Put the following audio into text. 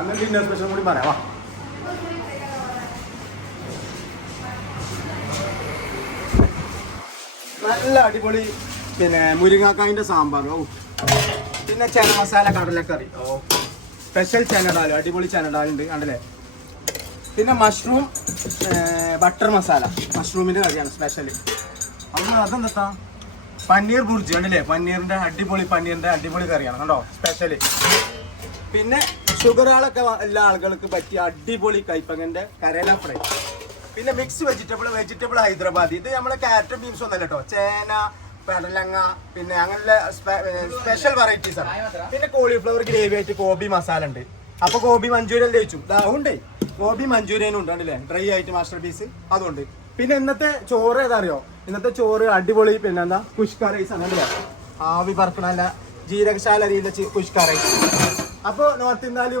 അന്ന് dinner special കൂടി പറയാം. നല്ല അടിപൊളി പിന്നെ മുരിങ്ങാക്കായിൻ്റെ സാമ്പാർ. ഓ പിന്നെ ചന മസാല കടലക്കറി. ഓ സ്പെഷ്യൽ ചനഡാൽ, അടിപൊളി ചനഡാലുണ്ട് കണ്ടല്ലേ. പിന്നെ മഷ്റൂം ബട്ടർ മസാല, മഷ്റൂമിൻ്റെ കറിയാണ് സ്പെഷ്യൽ. അതെന്താ പനീർ ബുർജി കണ്ടില്ലേ, പനീറിൻ്റെ അടിപൊളി കറിയാണ് കണ്ടോ സ്പെഷ്യൽ. പിന്നെ ഷുഗറുകളൊക്കെ എല്ലാ ആളുകൾക്ക് പറ്റിയ അടിപൊളി കൈപ്പങ്ങൻ്റെ കരേല ഫ്രൈ. പിന്നെ മിക്സ് വെജിറ്റബിൾ ഹൈദരാബാദി. ഇത് നമ്മളെ ക്യാരറ്റും ബീൻസും ഒന്നല്ല കേട്ടോ, ചേന, പെടലങ്ങ, പിന്നെ അങ്ങനെ സ്പെഷ്യൽ വെറൈറ്റീസ് ആണ്. പിന്നെ കോളിഫ്ലവർ ഗ്രേവി ആയിട്ട് ഗോബി മസാല ഉണ്ട്. അപ്പൊ ഗോബി മഞ്ചൂരിയൻ ചോദിച്ചു, ഉണ്ട് ഗോബി മഞ്ചൂരിയനും ഉണ്ട് കണ്ടില്ലേ, ഡ്രൈ ആയിട്ട് മാസ്റ്റർ പീസ് അതുണ്ട്. പിന്നെ ഇന്നത്തെ ചോറ് ഏതാ അറിയോ? ഇന്നത്തെ ചോറ് അടിപൊളി പിന്നെ എന്താ കുഷ്ക റൈസ് ആണ് കണ്ടില്ലേ, ആവി പറക്കണല്ല ജീരകശാല അരിയിലെ കുഷ്ക റൈസ്. അപ്പൊ നോർത്ത് ഇന്ത്യയിൽ